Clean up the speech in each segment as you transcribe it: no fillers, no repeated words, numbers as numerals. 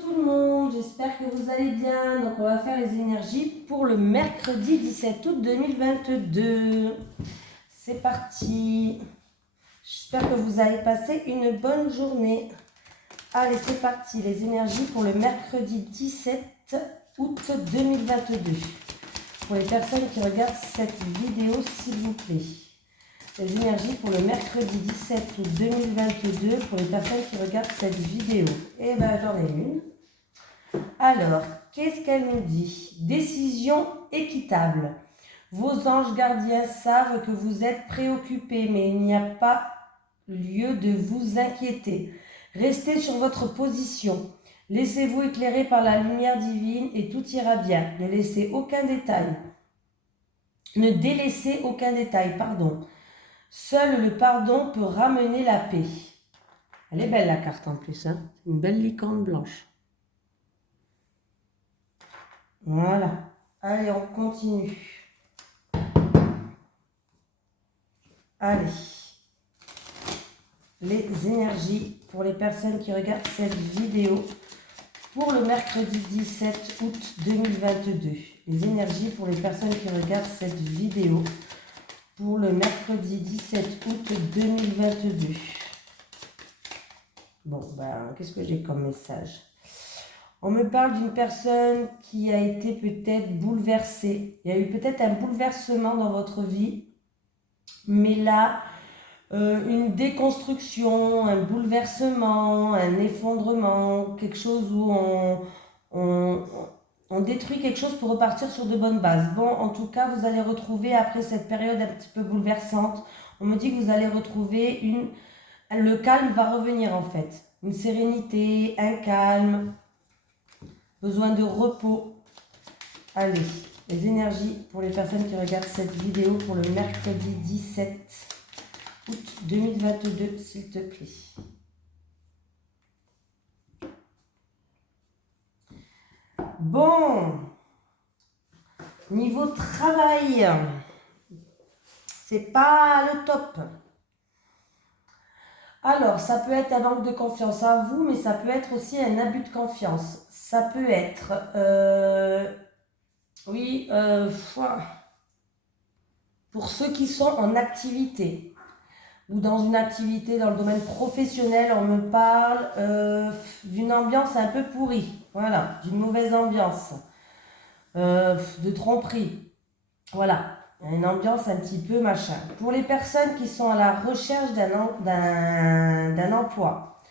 tout le monde, j'espère que vous allez bien. Donc on va faire les énergies pour le mercredi 17 août 2022. C'est parti. J'espère que vous avez passé une bonne journée. Allez, c'est parti, les énergies pour le mercredi 17 août 2022. Pour les personnes qui regardent cette vidéo, s'il vous plaît. Les énergies pour le mercredi 17 août 2022 pour les personnes qui regardent cette vidéo. Eh bien, j'en ai une. Alors, qu'est-ce qu'elle nous dit? Décision équitable. Vos anges gardiens savent que vous êtes préoccupés, mais il n'y a pas lieu de vous inquiéter. Restez sur votre position. Laissez-vous éclairer par la lumière divine et tout ira bien. Ne laissez aucun détail. Ne délaissez aucun détail, pardon. Seul le pardon peut ramener la paix. Elle est belle la carte en plus, hein? C'est une belle licorne blanche. Voilà. Allez, on continue. Allez. Les énergies pour les personnes qui regardent cette vidéo pour le mercredi 17 août 2022. Les énergies pour les personnes qui regardent cette vidéo pour le mercredi 17 août 2022. Bon, ben, qu'est-ce que j'ai comme message? On me parle d'une personne qui a été peut-être bouleversée. Il y a eu peut-être un bouleversement dans votre vie, mais là, une déconstruction, un bouleversement, un effondrement, quelque chose où on détruit quelque chose pour repartir sur de bonnes bases. Bon, en tout cas, vous allez retrouver, après cette période un petit peu bouleversante, on me dit que vous allez retrouver le calme va revenir en fait. Une sérénité, un calme, besoin de repos. Allez, les énergies pour les personnes qui regardent cette vidéo pour le mercredi 17 août 2022, s'il te plaît. Bon, niveau travail, c'est pas le top. Alors, ça peut être un manque de confiance en vous, mais ça peut être aussi un abus de confiance. Ça peut être, pour ceux qui sont en activité ou dans une activité dans le domaine professionnel, on me parle d'une ambiance un peu pourrie, voilà, d'une mauvaise ambiance, de tromperie, voilà. Une ambiance un petit peu machin. Pour les personnes qui sont à la recherche d'un emploi,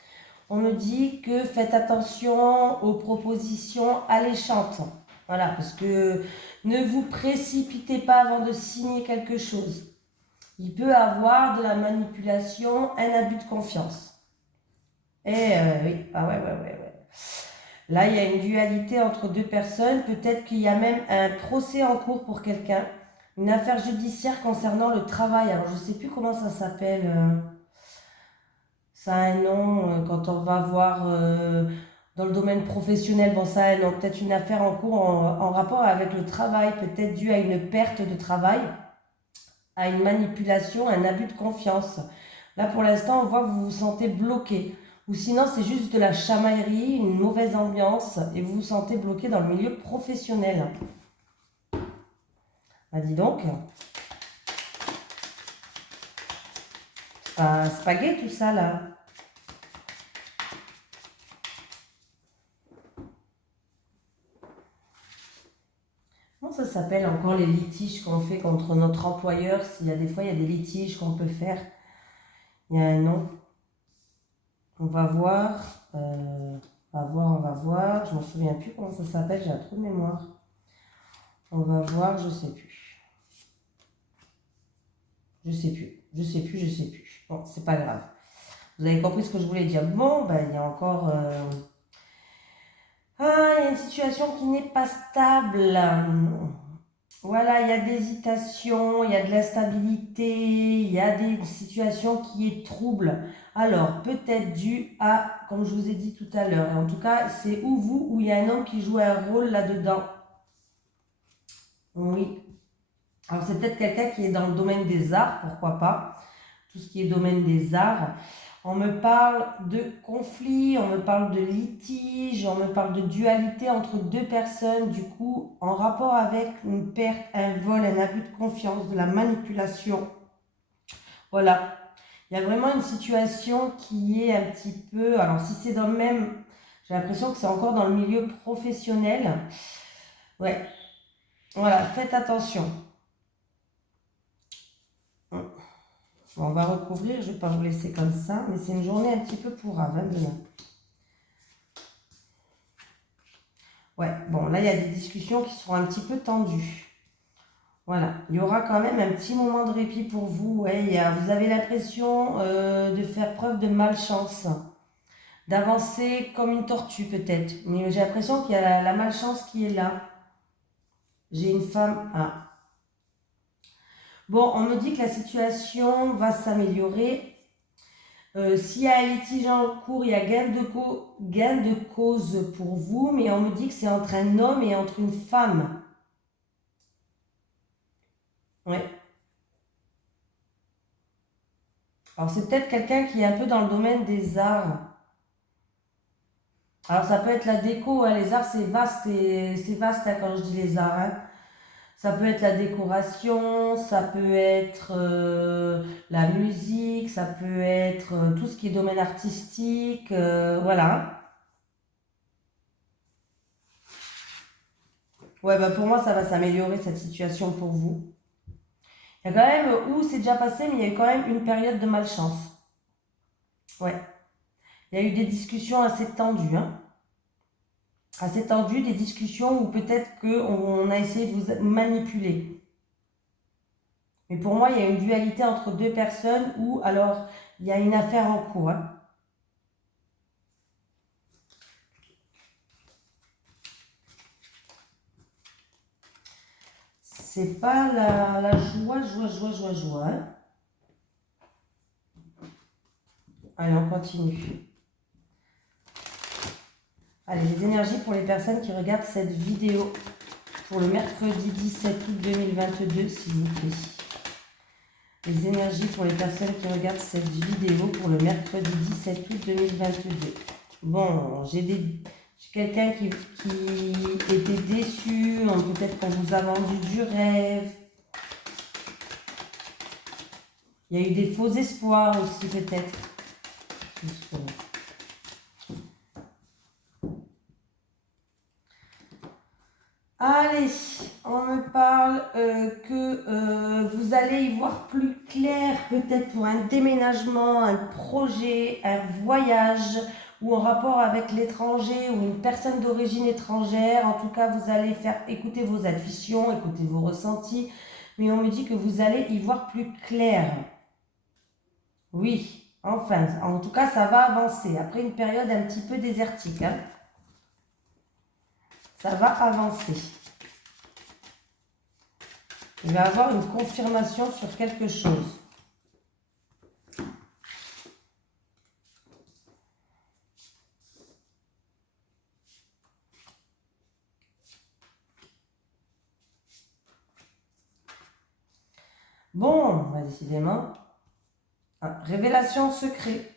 on me dit que faites attention aux propositions alléchantes. Voilà, parce que ne vous précipitez pas avant de signer quelque chose. Il peut avoir de la manipulation, un abus de confiance. Et oui, ah ouais. Là, il y a une dualité entre deux personnes. Peut-être qu'il y a même un procès en cours pour quelqu'un. Une affaire judiciaire concernant le travail. Alors, je ne sais plus comment ça s'appelle. Ça a un nom quand on va voir dans le domaine professionnel. Bon, ça a un nom. Peut-être une affaire en cours en rapport avec le travail. Peut-être dû à une perte de travail, à une manipulation, un abus de confiance. Là, pour l'instant, on voit que vous vous sentez bloqué. Ou sinon, c'est juste de la chamaillerie, une mauvaise ambiance et vous vous sentez bloqué dans le milieu professionnel. Ah, dis donc. C'est pas gai tout ça là. Comment ça s'appelle encore les litiges qu'on fait contre notre employeur? S'il y a des fois, il y a des litiges qu'on peut faire. Il y a un nom. On va voir. On va voir. Je ne me souviens plus comment ça s'appelle. J'ai un trou de mémoire. On va voir. Je sais plus. Je sais plus. Bon, c'est pas grave. Vous avez compris ce que je voulais dire. Bon, ben, il y a encore... il y a une situation qui n'est pas stable. Voilà, il y a de l'hésitation, il y a de l'instabilité, il y a des situations qui est trouble. Alors, peut-être dû à, comme je vous ai dit tout à l'heure, en tout cas, c'est où il y a un homme qui joue un rôle là-dedans. Oui. Alors, c'est peut-être quelqu'un qui est dans le domaine des arts, pourquoi pas. Tout ce qui est domaine des arts. On me parle de conflit, on me parle de litige, on me parle de dualité entre deux personnes, du coup, en rapport avec une perte, un vol, un abus de confiance, de la manipulation. Voilà. Il y a vraiment une situation qui est un petit peu... Alors, si c'est dans le même... J'ai l'impression que c'est encore dans le milieu professionnel. Ouais. Voilà, faites attention. Bon, on va recouvrir, je ne vais pas vous laisser comme ça, mais c'est une journée un petit peu pourrave, hein, demain. Ouais, bon, là, il y a des discussions qui seront un petit peu tendues. Voilà, il y aura quand même un petit moment de répit pour vous. Ouais, vous avez l'impression de faire preuve de malchance, d'avancer comme une tortue peut-être. Mais j'ai l'impression qu'il y a la malchance qui est là. J'ai une femme... Ah. Bon, on me dit que la situation va s'améliorer. S'il y a un litige en cours, il y a gain de cause pour vous, mais on me dit que c'est entre un homme et entre une femme. Ouais. Alors c'est peut-être quelqu'un qui est un peu dans le domaine des arts. Alors ça peut être la déco, hein, les arts c'est vaste hein, quand je dis les arts. Hein. Ça peut être la décoration, ça peut être la musique, ça peut être tout ce qui est domaine artistique, voilà. Ouais, bah pour moi ça va s'améliorer cette situation pour vous. Il y a quand même, où c'est déjà passé, mais il y a eu quand même une période de malchance. Ouais. Il y a eu des discussions assez tendues, hein. Assez tendues, des discussions où peut-être qu'on a essayé de vous manipuler. Mais pour moi, il y a une dualité entre deux personnes où, alors, il y a une affaire en cours, hein. C'est pas la joie, hein. Allez, on continue. Allez, les énergies pour les personnes qui regardent cette vidéo pour le mercredi 17 août 2022, s'il vous plaît. Les énergies pour les personnes qui regardent cette vidéo pour le mercredi 17 août 2022. Bon, j'ai quelqu'un qui était déçu, peut-être qu'on vous a vendu du rêve. Il y a eu des faux espoirs aussi, peut-être. Allez, on me parle que vous allez y voir plus clair, peut-être pour un déménagement, un projet, un voyage, ou en rapport avec l'étranger, ou une personne d'origine étrangère. En tout cas, vous allez faire écouter vos intuitions, écouter vos ressentis, mais on me dit que vous allez y voir plus clair. Oui, enfin, en tout cas, ça va avancer, après une période un petit peu désertique, hein. Ça va avancer. Il va y avoir une confirmation sur quelque chose. Bon, bah, décidément. Ah, révélation secret.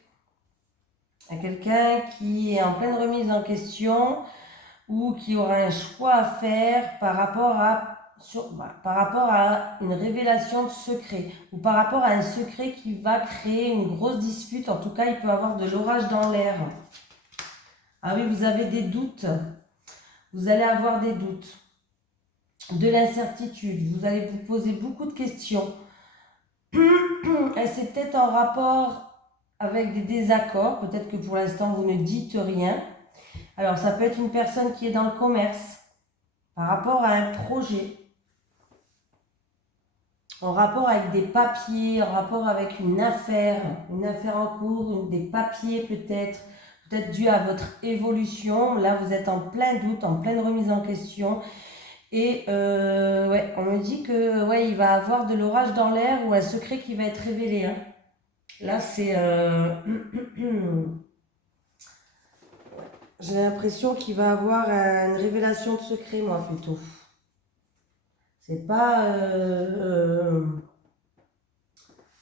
Il y a quelqu'un qui est en pleine remise en question ou qui aura un choix à faire par rapport à une révélation de secret ou par rapport à un secret qui va créer une grosse dispute. En tout cas, il peut y avoir de l'orage dans l'air. Ah oui, vous avez des doutes. Vous allez avoir des doutes. De l'incertitude. Vous allez vous poser beaucoup de questions. C'est peut-être en rapport avec des désaccords. Peut-être que pour l'instant, vous ne dites rien. Alors, ça peut être une personne qui est dans le commerce par rapport à un projet, en rapport avec des papiers, en rapport avec une affaire en cours, des papiers peut-être dû à votre évolution. Là, vous êtes en plein doute, en pleine remise en question. Et ouais, on me dit que ouais, il va avoir de l'orage dans l'air ou un secret qui va être révélé, hein. Là, c'est... j'ai l'impression qu'il va avoir une révélation de secret, moi, plutôt. C'est pas...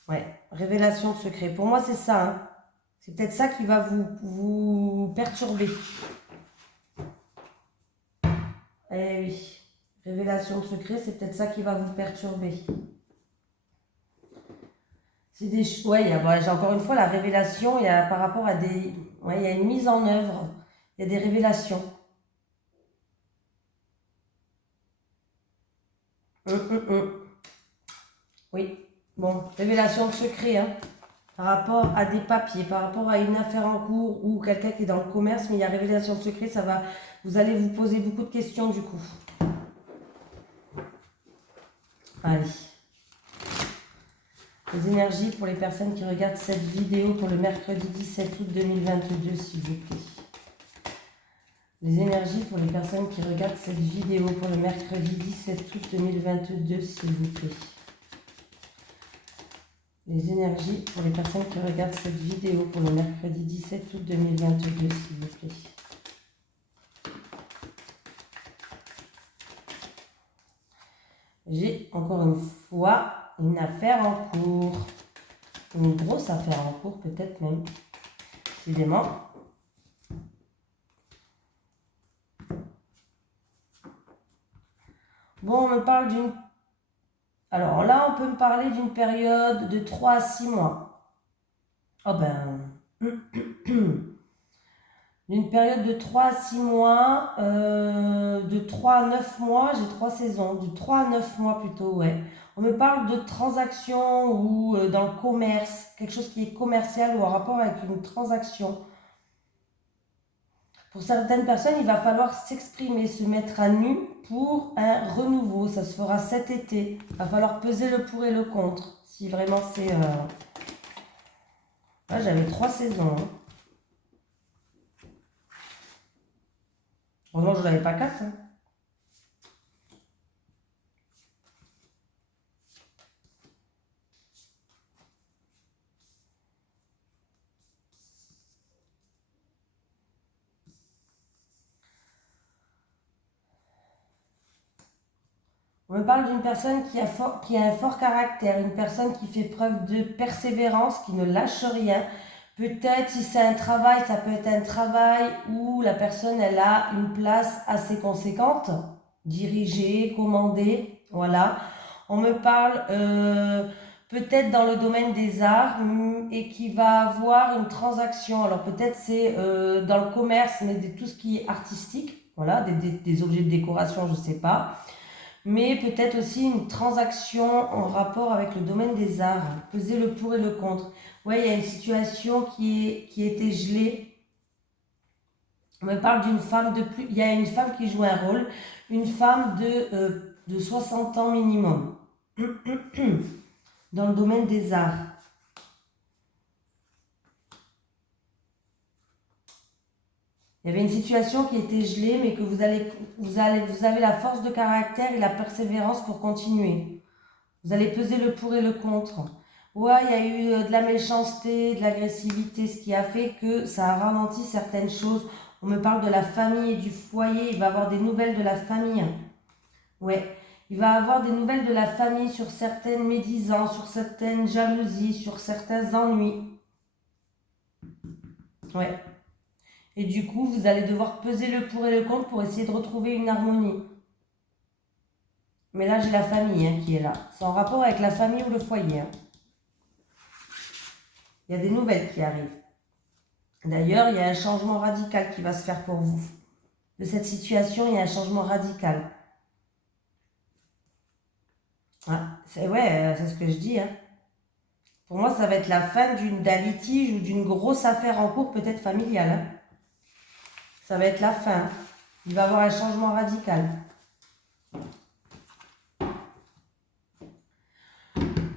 ouais, révélation de secret. Pour moi, c'est ça, hein. C'est peut-être ça qui va vous perturber. Eh oui. Révélation de secret, c'est peut-être ça qui va vous perturber. C'est des... Ouais, j'ai encore une fois la révélation, il y a par rapport à des... Ouais, il y a une mise en œuvre, il y a des révélations. Oui, bon, révélation de secret, hein, par rapport à des papiers, par rapport à une affaire en cours ou quelqu'un qui est dans le commerce, mais il y a révélation de secret, ça va... Vous allez vous poser beaucoup de questions du coup. Allez. Les énergies pour les personnes qui regardent cette vidéo pour le mercredi 17 août 2022, s'il vous plaît. Les énergies pour les personnes qui regardent cette vidéo pour le mercredi 17 août 2022, s'il vous plaît. Les énergies pour les personnes qui regardent cette vidéo pour le mercredi 17 août 2022, s'il vous plaît. J'ai encore une fois une affaire en cours. Une grosse affaire en cours, peut-être même. Décidément. Bon, on me parle d'une... Alors là, on peut me parler d'une période de 3 à 6 mois. Oh ben... D'une période de 3 à 6 mois, de 3 à 9 mois, j'ai 3 saisons, de 3 à 9 mois plutôt, ouais. On me parle de transactions ou dans le commerce, quelque chose qui est commercial ou en rapport avec une transaction. Pour certaines personnes, il va falloir s'exprimer, se mettre à nu pour un renouveau. Ça se fera cet été. Il va falloir peser le pour et le contre. Si vraiment c'est... Là, j'avais 3 saisons. Hein. Heureusement, je n'avais pas 4. Hein. On me parle d'une personne qui a un fort caractère, une personne qui fait preuve de persévérance, qui ne lâche rien. Peut-être si c'est un travail, ça peut être un travail où la personne elle a une place assez conséquente, dirigée, commandée, voilà. On me parle peut-être dans le domaine des arts et qui va avoir une transaction. Alors peut-être c'est dans le commerce, mais tout ce qui est artistique, voilà, des objets de décoration, je ne sais pas. Mais peut-être aussi une transaction en rapport avec le domaine des arts. Peser le pour et le contre. Ouais, il y a une situation qui était gelée. On me parle d'une femme de plus... Il y a une femme qui joue un rôle. Une femme de 60 ans minimum. Dans le domaine des arts. Il y avait une situation qui était gelée, mais que vous avez la force de caractère et la persévérance pour continuer. Vous allez peser le pour et le contre. Ouais, il y a eu de la méchanceté, de l'agressivité, ce qui a fait que ça a ralenti certaines choses. On me parle de la famille et du foyer. Il va y avoir des nouvelles de la famille. Ouais, il va y avoir des nouvelles de la famille sur certaines médisances, sur certaines jalousies, sur certains ennuis. Ouais. Et du coup, vous allez devoir peser le pour et le contre pour essayer de retrouver une harmonie. Mais là, j'ai la famille hein, qui est là. C'est en rapport avec la famille ou le foyer. Hein. Il y a des nouvelles qui arrivent. D'ailleurs, il y a un changement radical qui va se faire pour vous. De cette situation, il y a un changement radical. Ah, c'est ce que je dis. Hein. Pour moi, ça va être la fin d'un litige ou d'une grosse affaire en cours, peut-être familiale. Hein. Ça va être la fin. Il va y avoir un changement radical.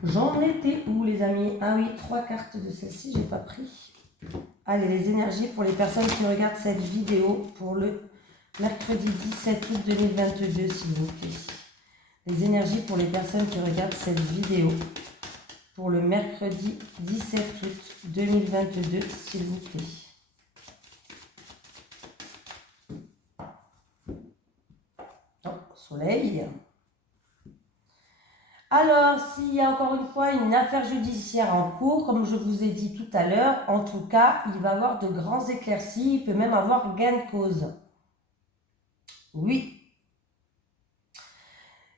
J'en étais où, les amis? Ah oui, 3 cartes de celle-ci, j'ai pas pris. Allez, les énergies pour les personnes qui regardent cette vidéo pour le mercredi 17 août 2022, s'il vous plaît. Les énergies pour les personnes qui regardent cette vidéo pour le mercredi 17 août 2022, s'il vous plaît. Oh, soleil. Alors, s'il y a encore une fois une affaire judiciaire en cours, comme je vous ai dit tout à l'heure, en tout cas, il va avoir de grands éclaircies, il peut même avoir gain de cause. Oui.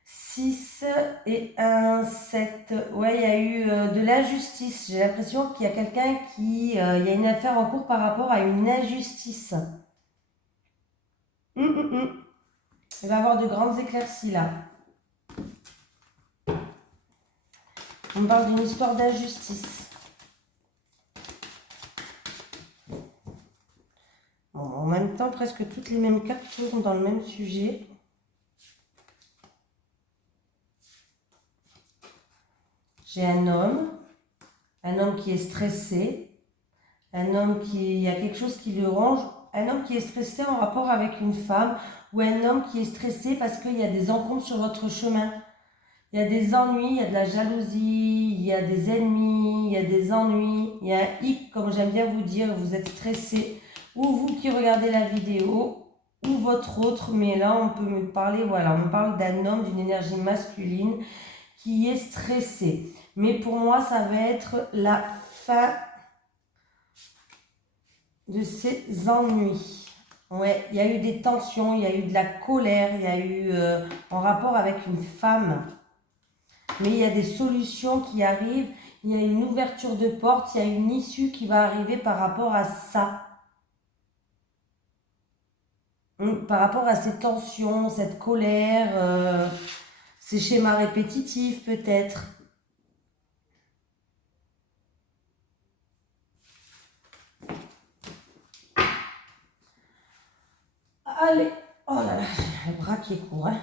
6 et 1, 7. Ouais, il y a eu de l'injustice. J'ai l'impression qu'il y a quelqu'un qui... il y a une affaire en cours par rapport à une injustice. Il va y avoir de grandes éclaircies là. On parle d'une histoire d'injustice. Bon, en même temps, presque toutes les mêmes cartes tournent dans le même sujet. J'ai un homme qui est stressé, un homme il y a quelque chose qui le ronge, un homme qui est stressé en rapport avec une femme, ou un homme qui est stressé parce qu'il y a des encombres sur votre chemin. Il y a des ennuis, il y a de la jalousie, il y a des ennemis, il y a des ennuis, il y a un hic, comme j'aime bien vous dire, vous êtes stressé, ou vous qui regardez la vidéo, ou votre autre, mais là on peut me parler, voilà, on me parle d'un homme, d'une énergie masculine qui est stressé. Mais pour moi, ça va être la fin de ces ennuis. Ouais, il y a eu des tensions, il y a eu de la colère, il y a eu en rapport avec une femme. Mais il y a des solutions qui arrivent, il y a une ouverture de porte, il y a une issue qui va arriver par rapport à ça. Par rapport à ces tensions, cette colère, ces schémas répétitifs peut-être. Allez, oh là là, j'ai le bras qui est court. Hein.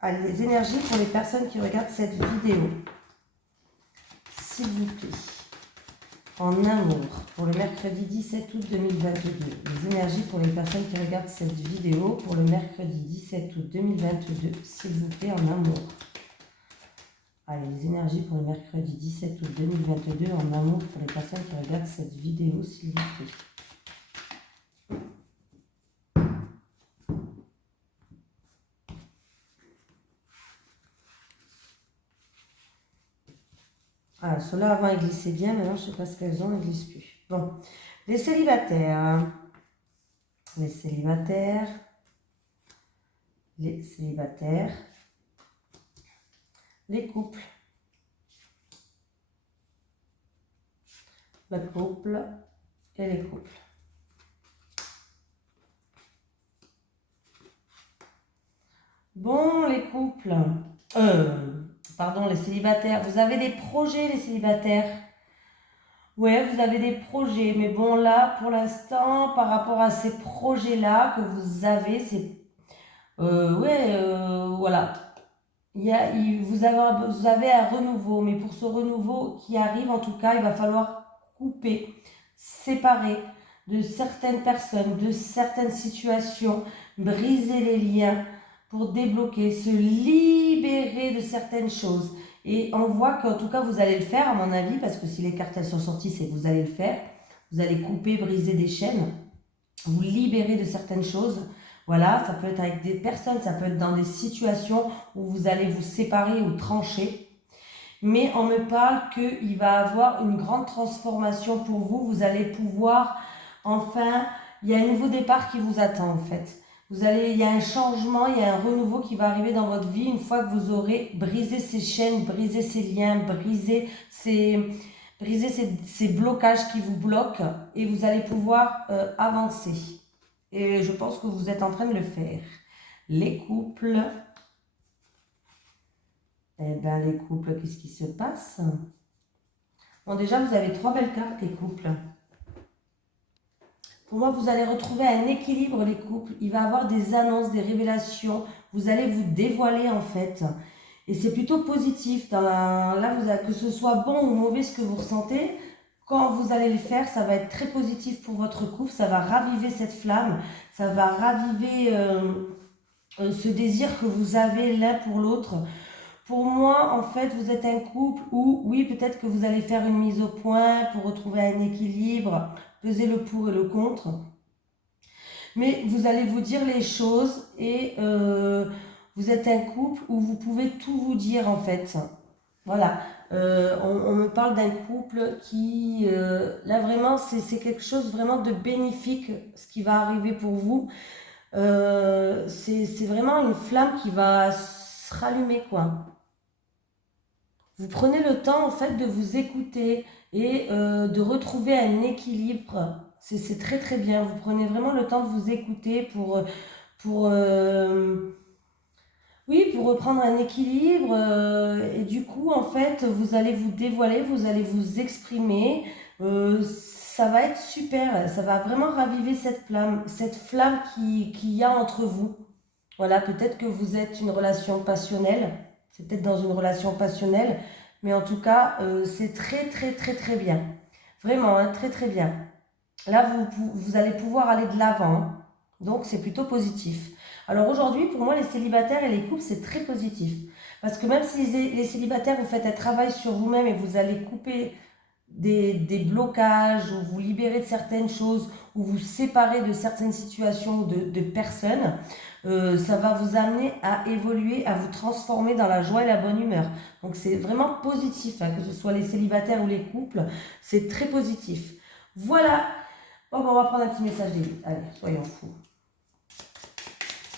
Allez, les énergies pour les personnes qui regardent cette vidéo. S'il vous plaît. En amour, pour le mercredi 17 août 2022. Les énergies pour les personnes qui regardent cette vidéo pour le mercredi 17 août 2022. S'il vous plaît, en amour. Allez, les énergies pour le mercredi 17 août 2022 en amour pour les personnes qui regardent cette vidéo, s'il vous plaît. Ah, ceux-là, avant, ils glissaient bien. Maintenant, je ne sais pas ce qu'elles ont. Ils ne glissent plus. Bon. Les célibataires. Les célibataires. Les célibataires. Les couples. Le couple et les couples. Bon, les couples. Pardon, les célibataires. Vous avez des projets, les célibataires. Ouais, vous avez des projets. Mais bon, là, pour l'instant, par rapport à ces projets-là que vous avez, c'est... voilà. Vous avez un renouveau. Mais pour ce renouveau qui arrive, en tout cas, il va falloir couper, séparer de certaines personnes, de certaines situations, briser les liens pour débloquer, se libérer de certaines choses. Et on voit qu'en tout cas, vous allez le faire, à mon avis, parce que si les cartes elles sont sorties, c'est que vous allez le faire. Vous allez couper, briser des chaînes, vous libérer de certaines choses. Voilà, ça peut être avec des personnes, ça peut être dans des situations où vous allez vous séparer ou trancher. Mais on me parle qu'il va avoir une grande transformation pour vous. Vous allez pouvoir, enfin, il y a un nouveau départ qui vous attend en fait. Il y a un changement, il y a un renouveau qui va arriver dans votre vie une fois que vous aurez brisé ces chaînes, brisé ces liens, brisé ces blocages qui vous bloquent et vous allez pouvoir avancer. Et je pense que vous êtes en train de le faire. Les couples... Eh bien, les couples, qu'est-ce qui se passe? Bon, déjà, vous avez 3 belles cartes, les couples. Pour moi, vous allez retrouver un équilibre, les couples. Il va y avoir des annonces, des révélations. Vous allez vous dévoiler, en fait. Et c'est plutôt positif. Que ce soit bon ou mauvais ce que vous ressentez, quand vous allez le faire, ça va être très positif pour votre couple. Ça va raviver cette flamme. Ça va raviver ce désir que vous avez l'un pour l'autre. Pour moi, en fait, vous êtes un couple où, oui, peut-être que vous allez faire une mise au point pour retrouver un équilibre, peser le pour et le contre. Mais vous allez vous dire les choses et vous êtes un couple où vous pouvez tout vous dire, en fait. Voilà. On me parle d'un couple qui, là vraiment, c'est quelque chose vraiment de bénéfique, ce qui va arriver pour vous. C'est vraiment une flamme qui va se rallumer, quoi. Vous prenez le temps, en fait, de vous écouter et de retrouver un équilibre. C'est très, très bien. Vous prenez vraiment le temps de vous écouter pour, oui, pour reprendre un équilibre. Et du coup, en fait, vous allez vous dévoiler, vous allez vous exprimer. Ça va être super. Ça va vraiment raviver cette flamme qu'il y a entre vous. Voilà, peut-être que vous êtes une relation passionnelle. C'est peut-être dans une relation passionnelle. Mais en tout cas, c'est très, très, très, très bien. Vraiment, hein, très, très bien. Là, vous allez pouvoir aller de l'avant, hein. Donc, c'est plutôt positif. Alors aujourd'hui, pour moi, les célibataires et les couples, c'est très positif. Parce que même si les célibataires, vous faites un travail sur vous-même et vous allez couper des blocages, ou vous libérer de certaines choses, ou vous séparer de certaines situations, de personnes, ça va vous amener à évoluer, à vous transformer dans la joie et la bonne humeur. Donc c'est vraiment positif, hein, que ce soit les célibataires ou les couples, c'est très positif. Voilà. Bon, on va prendre un petit message des guides. Allez, soyons fous.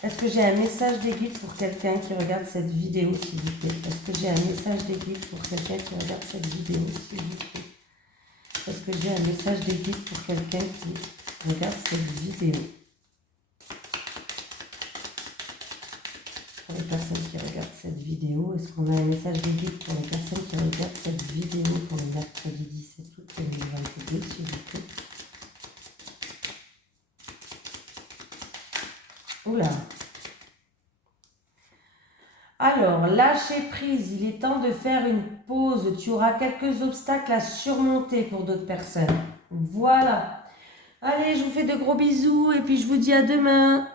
Est-ce que j'ai un message des guides pour quelqu'un qui regarde cette vidéo, s'il vous plaît? Est-ce que j'ai un message des guides pour quelqu'un qui regarde cette vidéo, s'il vous plaît? Est-ce que j'ai un message des guides pour quelqu'un qui regarde cette vidéo? Pour les personnes qui regardent cette vidéo, est-ce qu'on a un message des guides pour les personnes qui regardent cette vidéo pour le mercredi 17 août 2022, s'il vous plaît? Oula. Alors, lâcher prise, il est temps de faire une pause. Tu auras quelques obstacles à surmonter pour d'autres personnes. Voilà. Allez, je vous fais de gros bisous et puis je vous dis à demain.